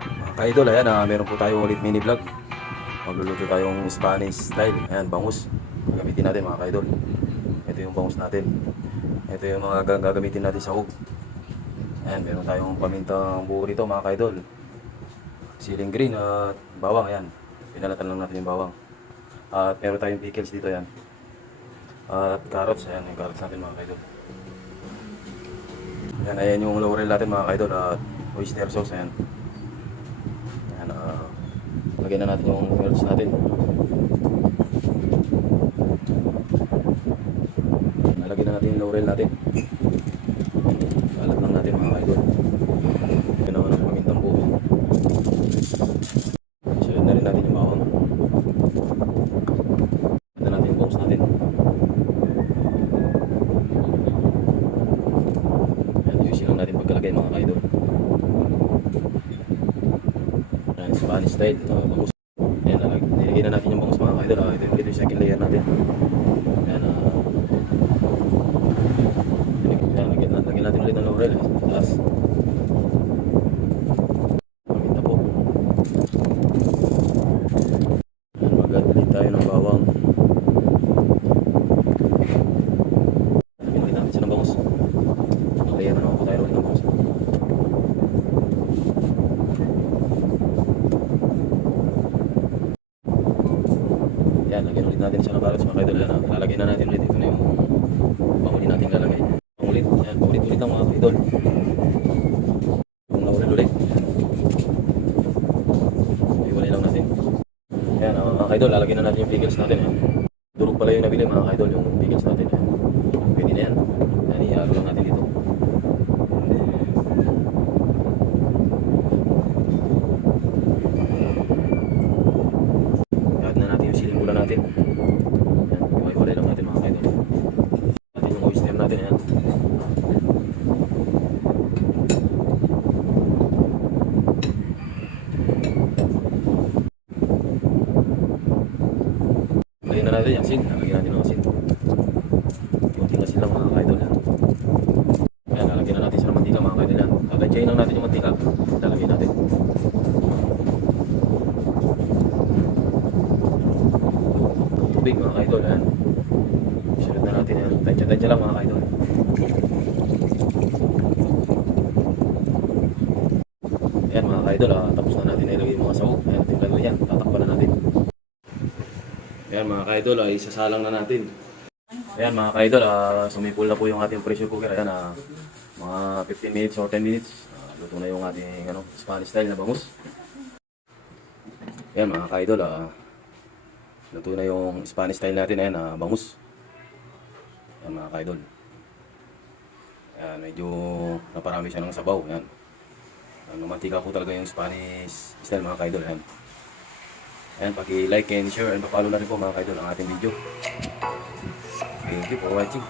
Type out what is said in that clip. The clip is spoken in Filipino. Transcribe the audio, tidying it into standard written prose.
Mga ka-idol, ayan, meron po tayo ulit mini vlog. Magluluto tayong Spanish style. Ayan, bangus. Gagamitin natin mga ka-idol. Ito yung bangus natin. Ito yung mga gagamitin natin sa hug. Ayan, meron tayong pamintang buo rito mga ka-idol. Siling green at bawang, ayan. Pinalatan lang natin yung bawang. At meron tayong pickles dito, ayan. At carrots, ayan yung carrots natin mga ka-idol. Ayan yung laurel natin mga ka-idol. At oyster sauce, ayan. Ayan, lagyan na natin yung carrots natin. Nalagyan na natin yung laurel natin. Kalat lang natin mga ka-idol. Yan naman ang pamintang buo. Sunod na rin natin yung bawang. Ganda natin yung bangus natin. Yan, ayusin lang natin pagkalagay mga ka-idol. Yan, Spanish style. Bangus. Yan, nilagyan na natin yung bangus mga ka-idol. Ito yung second layer natin. Yan, lagyan natin ulit ng laurel. Taas. Paminta po. Yan, mag-add tayo ng bawang. Lagyan ulit natin siya ng bangus. Layer na naman po tayo ulit ng bangus. Yan, lagyan ulit natin siya ng carrots mga ka-idol. Yan, lalagyan na natin ulit. Ito na yung panguli natin lalagay. Ulit, yan, ulit lang mga ka-idol. Kung naulad ulit, iwalay lang natin. Yan, mga ka-idol, lalagyan na natin yung pickles natin. Yan. Durog pala yung nabili mga ka-idol, yung pickles natin. Yan. Pwede na yan. Yan, ihalo lang natin dito. Add na natin yung siling pula natin. Yan, iwalay lang natin mga ka-idol. Natin yung oyster natin. Yan. Lagyan na natin yung asin. Lagyan natin ng asin. Kunting asin lang mga ka-idol. Ayan, lalagyan na natin sa mantika mga ka-idol. Kagansyahin lang natin yung mantika. Lalagyan natin. Tubig mga ka-idol. Ayan. Sunod na natin. Tansya-tansya lang mga ka-idol. Ayan mga ka-idol. Tapos na natin ilagay yung mga sahog. Ayan, tingnan yan. Tatakpan na natin. Ayan mga ka-idol, isasalang na natin. Ayan mga ka-idol, sumipol na po yung ating pressure cooker. Ayan, mga 15 minutes or 10 minutes. Luto na yung ating Spanish style na bangus. Ayan mga ka-idol, luto na yung Spanish style natin. Ayan, bangus. Ayan mga ka-idol. Ayan, medyo naparami siya ng sabaw. Ayan. Mamantika po talaga yung Spanish style mga ka-idol. Ayan. Ayan, paki-like and share and pa-follow na rin po mga ka-idol ang ating video. Thank you for watching.